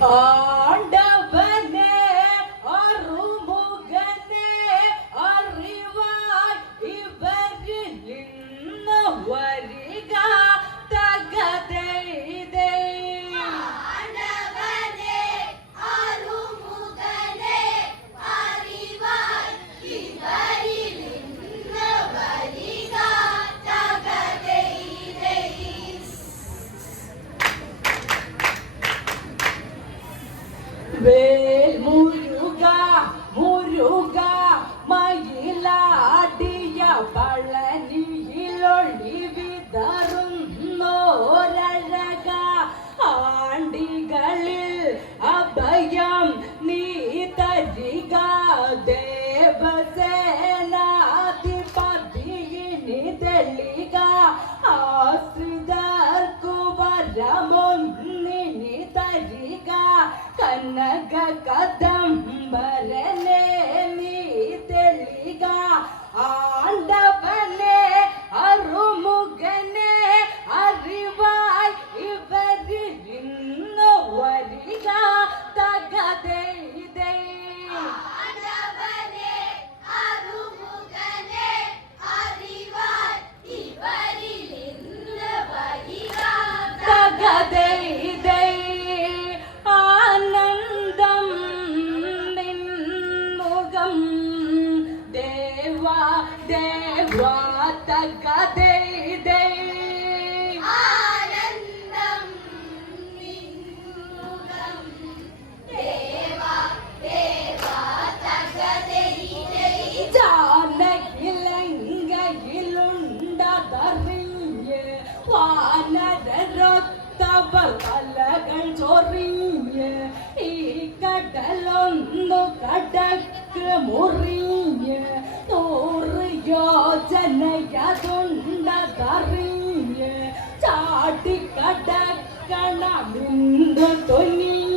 Oh. മുറിഞ്ഞ് നൂറ് യോജനയതുണ്ടതറിഞ്ഞ് ചാട്ടിക്കടക്കണമെന്ത് തൊന്നി.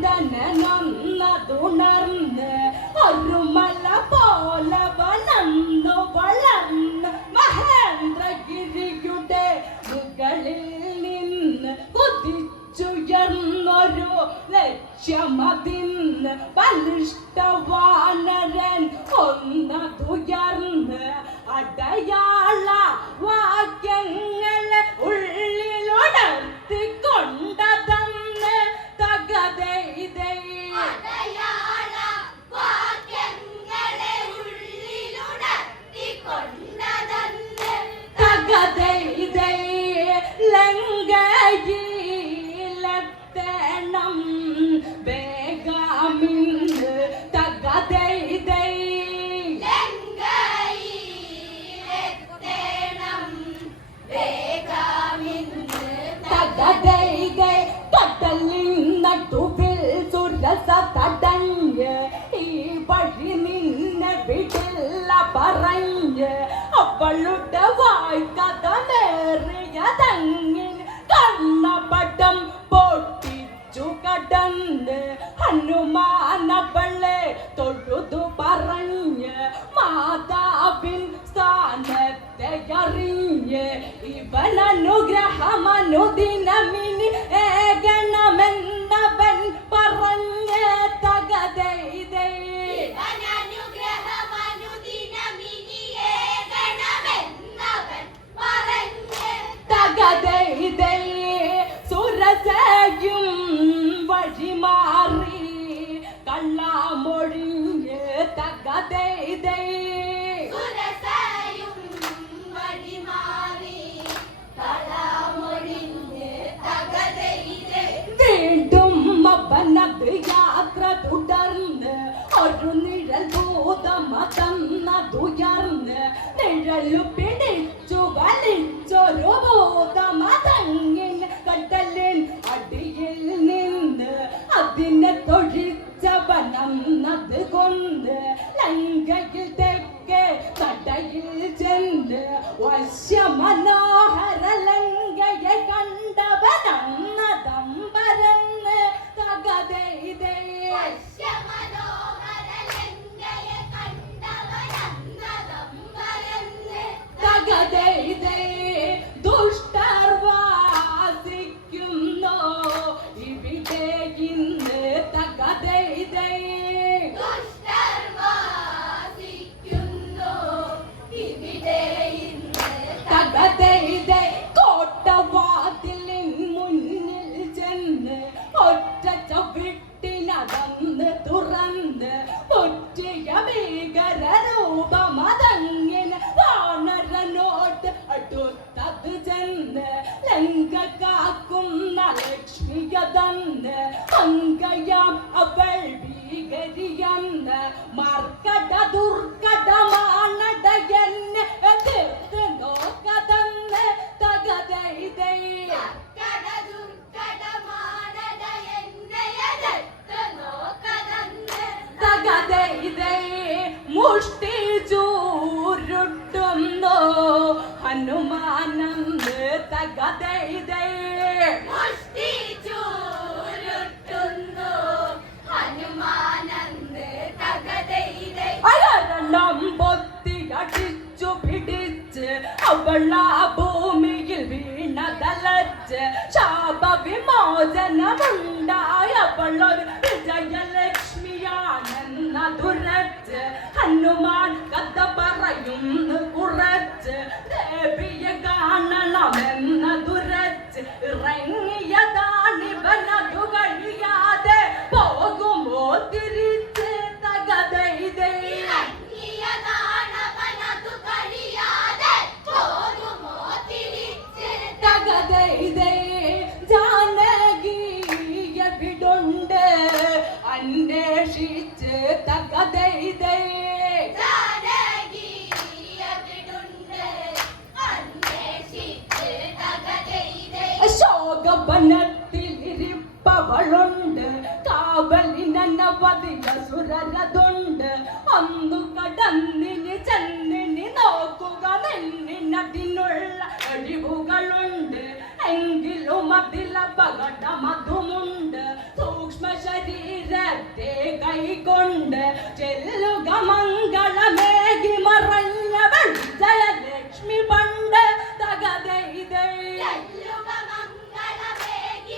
നന്ദന നന്നതുണർന്ന് അരുമല പോലവ നന്നു വളർന്ന് മഹേന്ദ്രഗിരിയുടെ മുകളിൽ നിന്ന് കുതിച്ചുയർന്നൊരു ലക്ഷ്യമതിന്ന് ബലിഷ്ഠ വായ്ക്കതലേറിയ തങ്ങിൻ കണ്ണപടം പൊട്ടിച്ചു കടന്ന് ഹനുമാനവളെ തൊഴുതു പറഞ്ഞ് മാതാവിൻ സ്ഥാനത്തെ അറിഞ്ഞ് ഇവൻ അനുഗ്രഹമനുദിനമിനി ഏകണമെന്നവൻ പറഞ്ഞ് തകതേ கதை இதை சுரசையும் வழிமாறி கல்லா மொழிய தகதை இதை തുടർന്ന് ഒരു നിഴൽ ഭൂതമ തന്നതുയർന്ന് നിഴലുപ്പി my ഉള്ള ഭൂമിയിൽ വീണതലച്ച് ശാപവിമോചനമുണ്ടായവളൊരു വിജയലക്ഷ്മിയാണെന്നതുരച്ച് ഹനുമാൻ കഥ പറയുന്നു കുറച്ച് ദേവിയെ കാണണമെന്ന് അനവധിക സുരരതുണ്ട്. അന്നു കടന്നിനി ചെന്നിനി നോക്കുക നെല്ലിനതിനുള്ള കഴിവുകളുണ്ട്. എങ്കിലും അതിലപകടമതുമുണ്ട് സൂക്ഷ്മ ശരീരത്തെ കൈകൊണ്ട് ചെല്ലുക മംഗളമേകി മറഞ്ഞവൾ ജയലക്ഷ്മി പണ്ട് തകതൈതേ ചെല്ലുക മംഗളമേ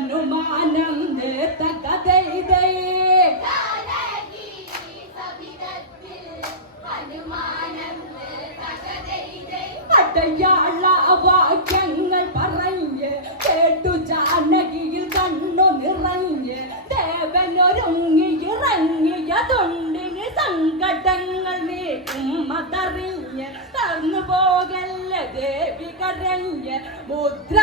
ഹനുമാനന്ദ കഥയിതേ അടയാള വാക്യങ്ങൾ പറഞ്ഞ് കേട്ടു ജാനകിയിൽ കണ്ണു നിറഞ്ഞ് ദേവനൊരുങ്ങി ഇറങ്ങിയ തൊണ്ടിന് സങ്കടങ്ങൾ നീക്കും മുദ്ര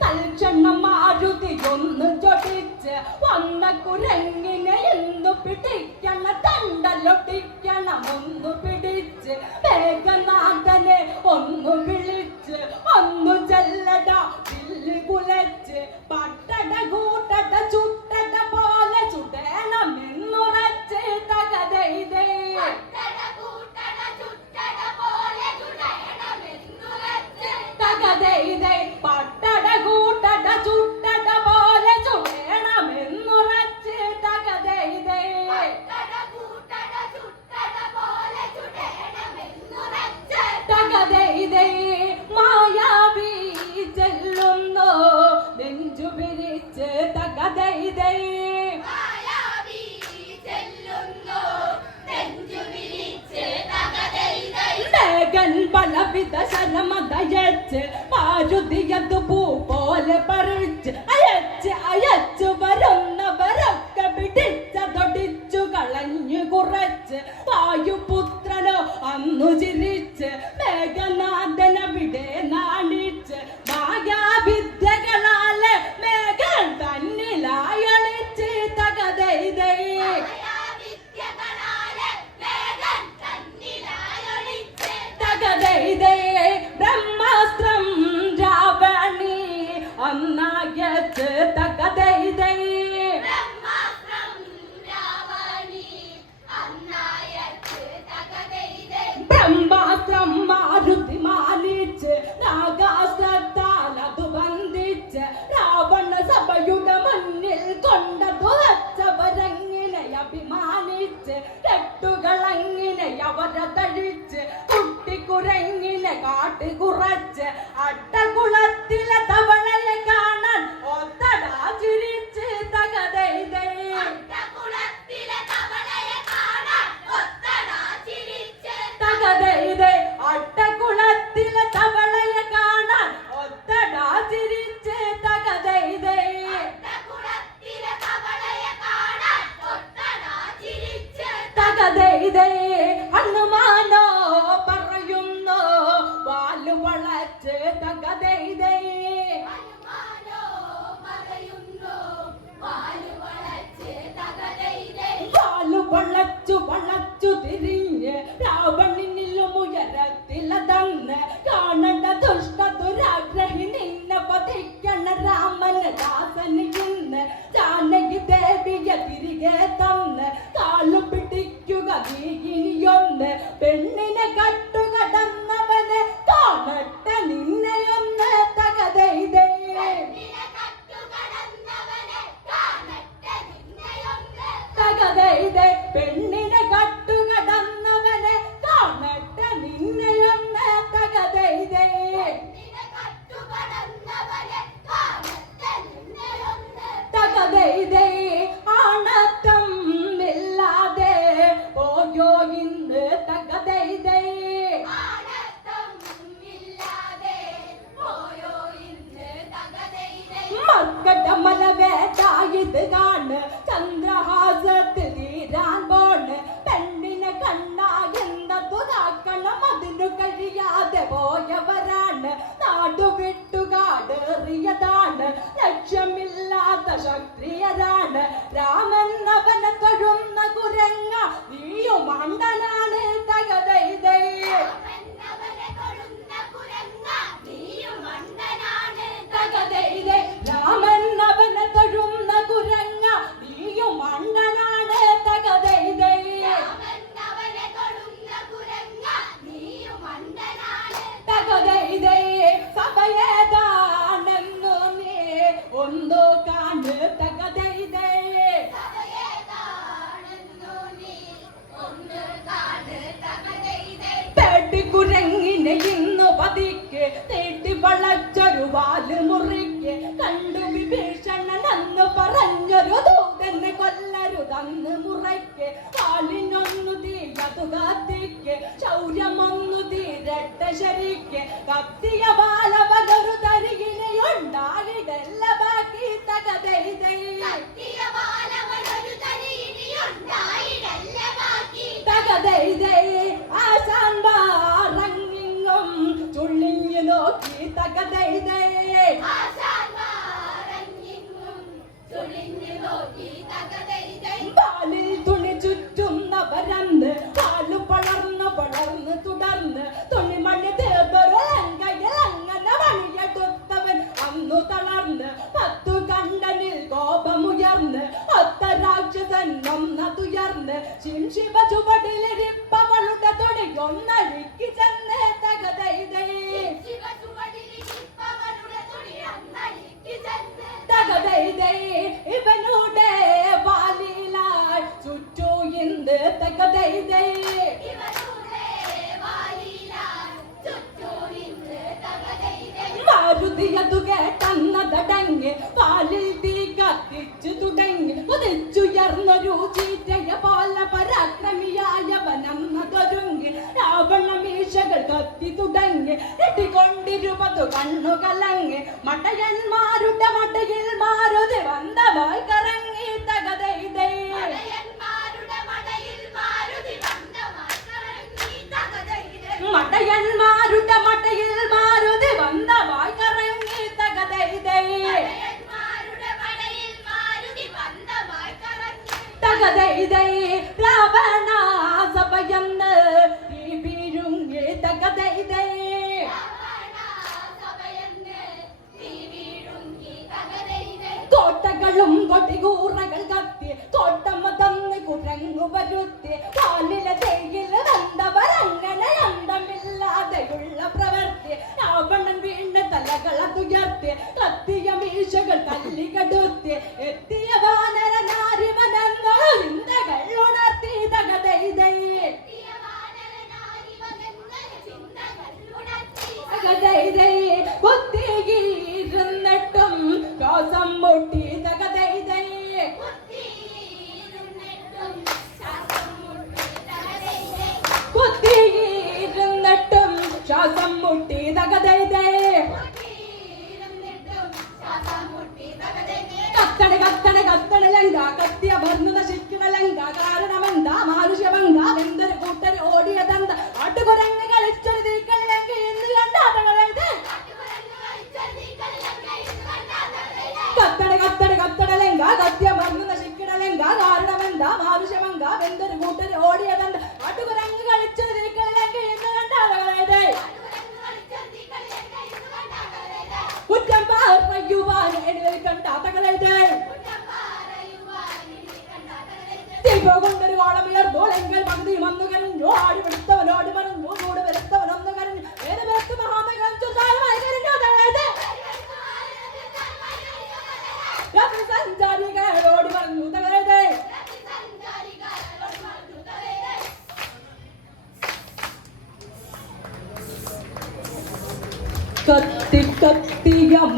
തൽക്ഷണമാരുതിയൊന്ന് ചൊടിച്ച് വന്ന കുരങ്ങിനെ എന്നു പിടിക്കണം? തണ്ടല്ലൊട്ടിക്കണം ഒന്ന് പിടിച്ച് വേഗനാഥനെ ഒന്ന് വിളിച്ച് ഒന്ന് ചെല്ലട പില്ല് കുലച്ച് പട്ടട കൂട്ടട ചുട്ടട പോലെ ചുടണമെന്നുറച്ച് തകതൈതേ പട്ടട കൂട്ടട ചുട്ടട Дася на мадає, маю дія добу поле. കാട്ടി കുറച്ച് അട്ടകുളത്തിലെ തവളയെ കാണാൻ ഒത്ത permite തന്ന് മുറയ്ക്ക് പാലിനൊന്നു തീയതു കത്തിക്ക് ശൗര്യമൊന്നു തീരട്ട ശരിക്ക്. കത്തിയ ബാലവതൊരു തരികിനെയുണ്ടാകിടല്ല ബാക്കി തകതൈതൈ തകതൈതൈ ആശാൻ ബാറങ്ങിങ്ങും ചുള്ളിഞ്ഞു നോക്കി തകതൈതൈ രുചിറ്റയ പോല പരാക്രമിയായവനൊന്നതൊരുങ്ങി രാവണമീശകൾ കത്തി തുടങ്ങി എട്ടിക്കൊണ്ടിരുപതു കണ്ണു കലങ്ങി മടയന്മാരുടെ മടയിൽ മാരുതി വന്നവായി കറങ്ങി തകതൈതൈ മടയന്മാരുടെ മടയിൽ തകതൈതൈ രാവണ സഭയം തീപിഴുങ്ങി തകതൈതൈ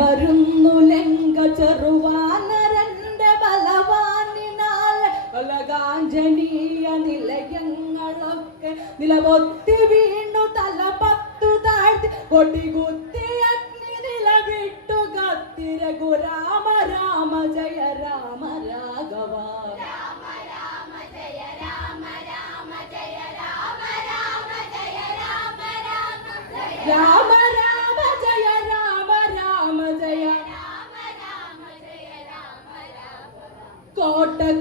കത്തിയമരുന്നു ലങ്ക ചെറുവാനരന്റെ ബലവാനിനാൽ ബലകാഞ്ചനീയ നിലയങ്ങളൊക്കെ നിലപൊത്തി വീണു തല പത്തു താഴ്ത്തി കൊടികുത്തി അഗ്നി നിലവിട്ടു കത്തി രഘുരാമ രാമ ജയ രാമ രാഘവ. രാമ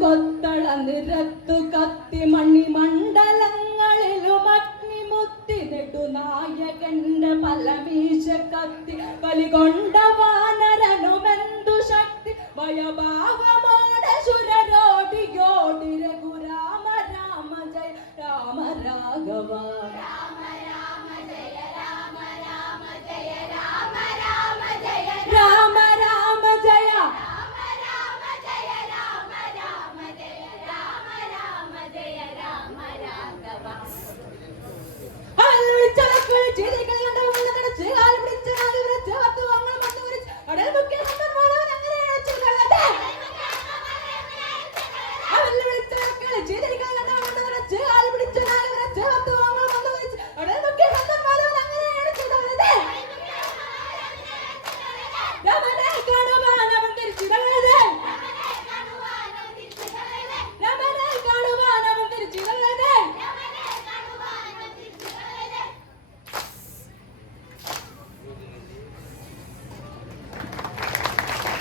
കൊത്തള നിരത്തു